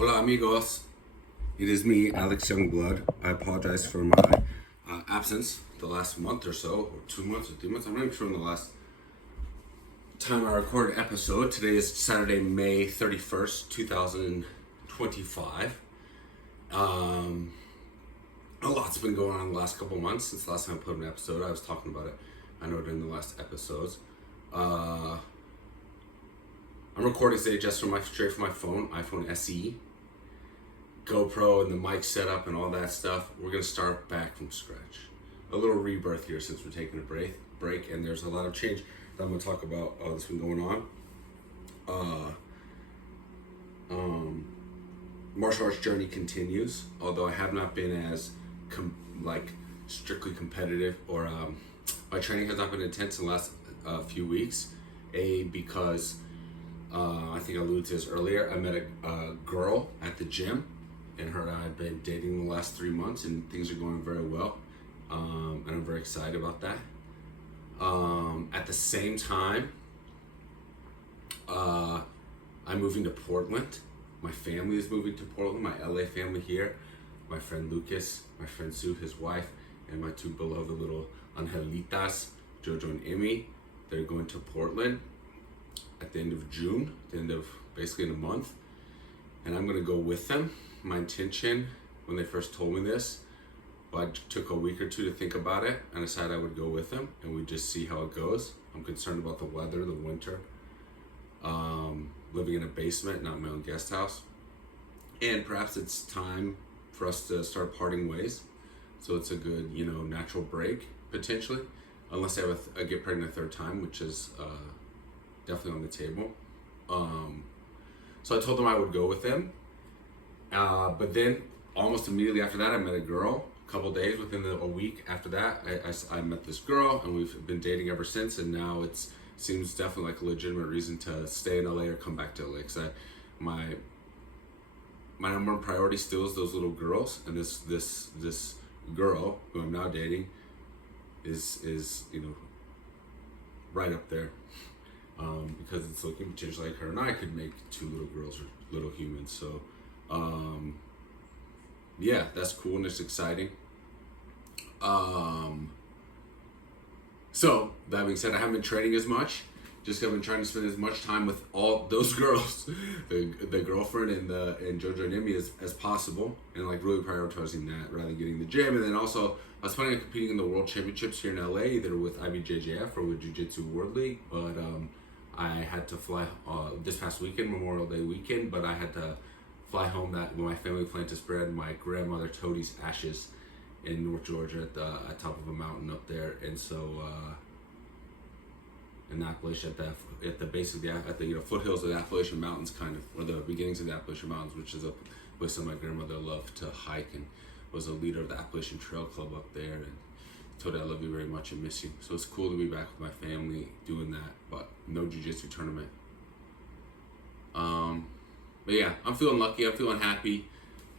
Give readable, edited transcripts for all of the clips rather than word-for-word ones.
Hola amigos, it is me, Alex Youngblood. I apologize for my absence the last month or so, or 2 months or 3 months. I'm not even sure when the last time I recorded an episode. Today is Saturday, May 31st, 2025. A lot's been going on the last couple months since the last time I put an episode. I was talking about it, I know, during the last episodes. I'm recording today just straight from my phone, iPhone SE. GoPro and the mic setup and all that stuff. We're gonna start back from scratch. A little rebirth here since we're taking a break, and there's a lot of change that I'm gonna talk about that's been going on. Martial arts journey continues, although I have not been as strictly competitive, or my training has not been intense in the last few weeks. Because I think I alluded to this earlier. I met a girl at the gym, and her and I have been dating the last 3 months, and things are going very well, and I'm very excited about that. At the same time, I'm moving to Portland. My family is moving to Portland, my LA family here. My friend Lucas, my friend Sue, his wife, and my two beloved little angelitas, Jojo and Emmy. They're going to Portland at the end of June, basically in a month, and I'm gonna go with them. My intention when they first told me this, I took a week or two to think about it and decided I would go with them, and we just see how it goes. I'm concerned about the weather, the winter, living in a basement, not my own guest house, and perhaps it's time for us to start parting ways. So it's a good, natural break potentially, unless I get pregnant a third time, which is definitely on the table. So I told them I would go with them. But then almost immediately after that, I met a girl. A couple days within a week after that, I met this girl, and we've been dating ever since. And now it seems definitely like a legitimate reason to stay in LA or come back to LA. Because my number one priority still is those little girls, and this girl who I'm now dating is right up there. Because it's looking potentially like her and I could make two little girls or little humans. So yeah, that's cool and it's exciting. So that being said, I haven't been training as much. Just have been trying to spend as much time with all those girls, the girlfriend and Jojo and Emmy as possible, and really prioritizing that rather than getting the gym. And then also I was planning on competing in the World Championships here in LA, either with IBJJF or with Jiu Jitsu World League, but I had to fly this past weekend, Memorial Day weekend, but I had to fly home when my family planned to spread my grandmother Toadie's ashes in North Georgia at top of a mountain up there. And so in Appalachia, at the base of the foothills of the Appalachian Mountains, kind of, or the beginnings of the Appalachian Mountains, which is a place that my grandmother loved to hike and was a leader of the Appalachian Trail Club up there. And told her I love you very much and miss you. So it's cool to be back with my family doing that, but no jiu-jitsu tournament. But yeah, I'm feeling lucky, I'm feeling happy.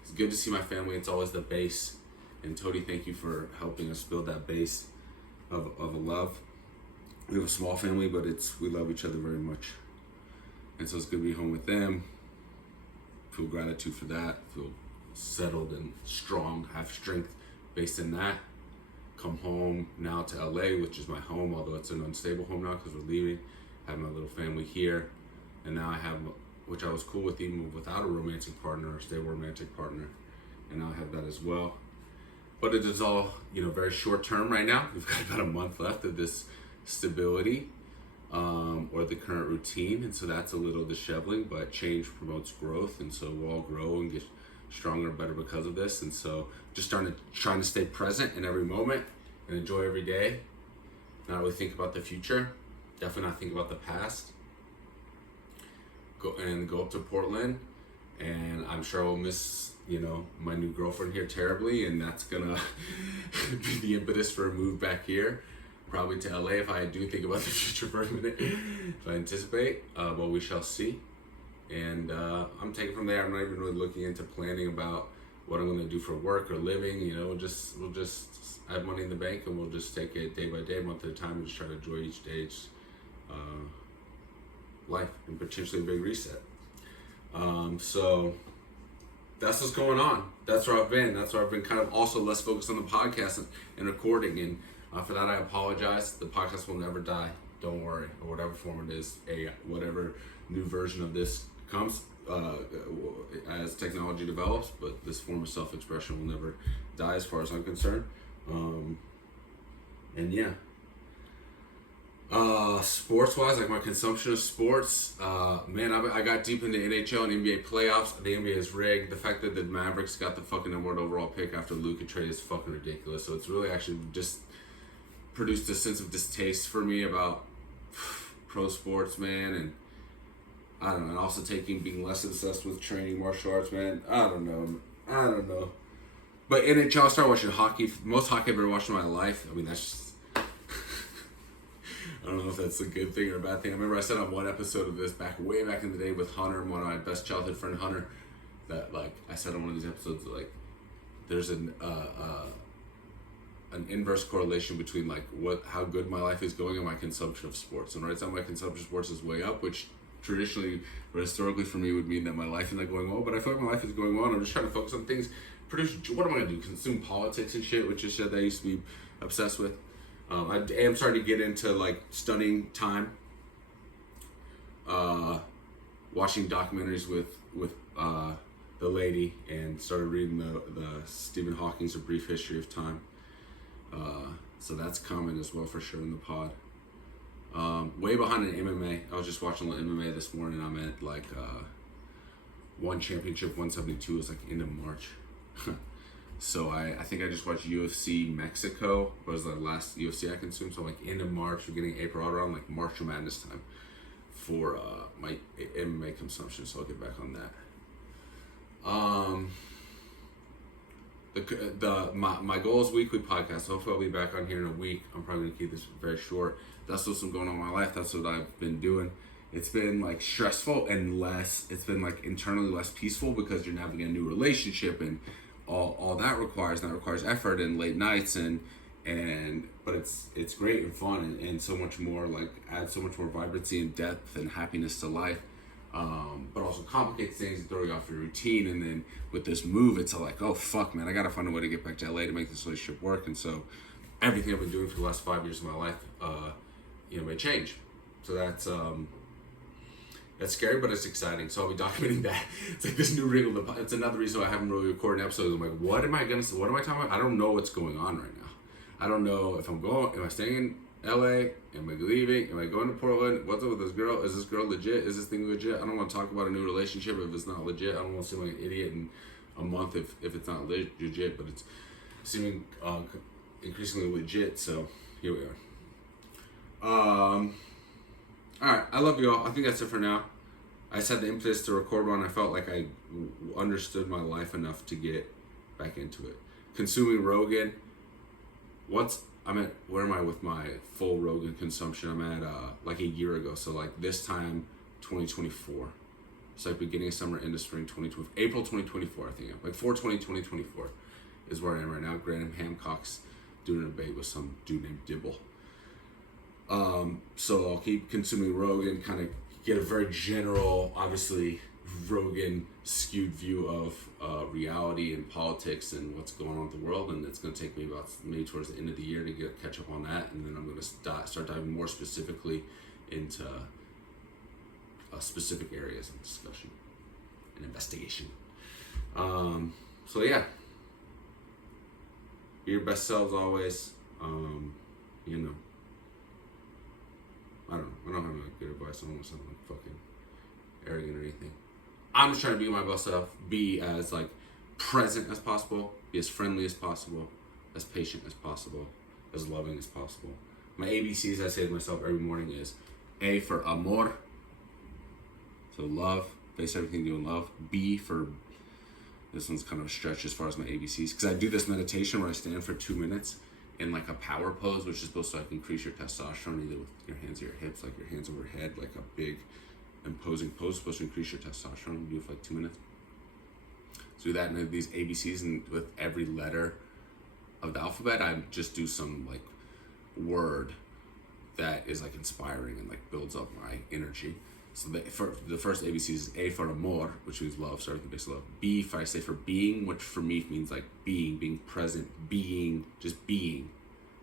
It's good to see my family. It's always the base. And Tody, thank you for helping us build that base of a love. We have a small family, but we love each other very much. And so it's good to be home with them. Feel gratitude for that. Feel settled and strong, have strength based in that. Come home now to LA, which is my home, although it's an unstable home now because we're leaving. I have my little family here, and now I have, which I was cool with even without a romantic partner or stable romantic partner, and now I have that as well. But it is all, very short term right now. We've got about a month left of this stability, or the current routine, and so that's a little disheveling, but change promotes growth, and so we'll all grow and get stronger and better because of this. And so just trying to stay present in every moment and enjoy every day, not really think about the future, definitely not think about the past. Go up to Portland, and I'm sure I'll miss my new girlfriend here terribly, and that's gonna be the impetus for a move back here, probably to LA if I do think about the future for a minute, if I anticipate. Well, we shall see. And I'm taking from there. I'm not even really looking into planning about what I'm going to do for work or living. We'll just have money in the bank, and we'll just take it day by day, month at a time, and just try to enjoy each day's life, and potentially a big reset. So that's what's going on. That's where I've been. That's where I've been kind of also less focused on the podcast and recording. And for that, I apologize. The podcast will never die. Don't worry. Or whatever form it is, whatever new version of this comes as technology develops. But this form of self-expression will never die as far as I'm concerned. And yeah. Sports wise, like my consumption of sports, man, I got deep into NHL and NBA playoffs. The NBA is rigged. The fact that the Mavericks got the fucking number 1 overall pick after Luka trade is fucking ridiculous. So it's really actually just produced a sense of distaste for me about pro sports, man. And I don't know, and also being less obsessed with training martial arts, man. I don't know. But NHL, I started watching hockey. Most hockey I've ever watched in my life. I mean, that's just, I don't know if that's a good thing or a bad thing. I remember I said on one episode of this way back in the day with Hunter, one of my best childhood friend, Hunter, that like I said on one of these episodes, like there's an inverse correlation between like how good my life is going and my consumption of sports. And right now my consumption of sports is way up, which traditionally or historically for me would mean that my life is not going well. But I feel like my life is going well, and I'm just trying to focus on things. What am I gonna do? Consume politics and shit, which is shit that I used to be obsessed with. I am starting to get into like stunning time, watching documentaries with the lady, and started reading the Stephen Hawking's A Brief History of Time. So that's coming as well for sure in the pod. Way behind in MMA. I was just watching a little MMA this morning. I'm at like one championship 172 is like end of March. So I think I just watched UFC Mexico, was the last UFC I consumed. So like end of March, beginning of April, around like March or Madness time for my MMA consumption. So I'll get back on that. My goal is weekly podcast. Hopefully I'll be back on here in a week. I'm probably gonna keep this very short. That's what's been going on in my life. That's what I've been doing. It's been like stressful and it's been like internally less peaceful because you're navigating a new relationship and all that requires effort and late nights but it's great and fun and so much more, like adds so much more vibrancy and depth and happiness to life, but also complicates things and throw you off your routine. And then with this move, it's like, oh fuck man, I gotta find a way to get back to LA to make this relationship work. And so everything I've been doing for the last 5 years of my life may change. So that's scary, but it's exciting. So I'll be documenting that. It's like this new wrinkle. It's another reason why I haven't really recorded episodes. I'm like, what am I talking about? I don't know what's going on right now. I don't know if am I staying in LA? Am I leaving? Am I going to Portland? What's up with this girl? Is this girl legit? Is this thing legit? I don't want to talk about a new relationship if it's not legit. I don't want to seem like an idiot in a month if it's not legit, but it's seeming increasingly legit. So here we are. Alright, I love you all. I think that's it for now. I just had the impetus to record one. I felt like I understood my life enough to get back into it. Consuming Rogan. Where am I with my full Rogan consumption? I'm at like a year ago. So like this time, 2024. It's like beginning of summer, end of spring, 2020, April 2024, I think. Like 4/20, 2024 is where I am right now. Graham Hancock's doing a debate with some dude named Dibble. So I'll keep consuming Rogan, kind of get a very general, obviously Rogan skewed view of reality and politics and what's going on with the world. And it's going to take me about maybe towards the end of the year to catch up on that. And then I'm going to start diving more specifically into specific areas of discussion and investigation. So yeah, be your best selves always. I don't have any good advice. I don't want to sound like fucking arrogant or anything. I'm just trying to be my best self, be as like present as possible, be as friendly as possible, as patient as possible, as loving as possible. My ABCs I say to myself every morning is A for amor, so love, base everything doing love. B for, this one's kind of a stretch as far as my ABCs, because I do this meditation where I stand for 2 minutes in like a power pose, which is supposed to like increase your testosterone, either with your hands or your hips, like your hands overhead, like a big imposing pose, supposed to increase your testosterone. Do it for like 2 minutes. So do that, and these ABCs, and with every letter of the alphabet, I just do some like word that is like inspiring and like builds up my energy. So the first ABC is A for amor, which means love, starting with the base of love. B, if I say for being, which for me means like being present, just being,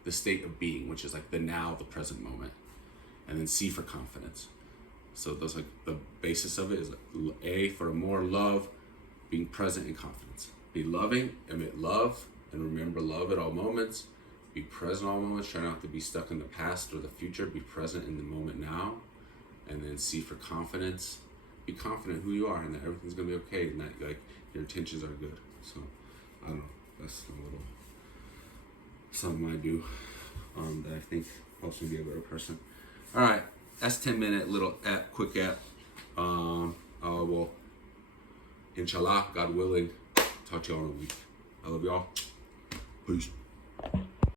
the state of being, which is like the now, the present moment. And then C for confidence. So those like the basis of it is like A for amor, love, being present and confidence. Be loving, emit love, and remember love at all moments. Be present all moments, try not to be stuck in the past or the future. Be present in the moment now. And then C for confidence. Be confident who you are and that everything's gonna be okay and that like your intentions are good. So I don't know. That's a little something I do that I think helps me be a better person. All right, that's 10-minute little app, quick app. Well, inshallah, God willing, talk to y'all in a week. I love y'all. Peace.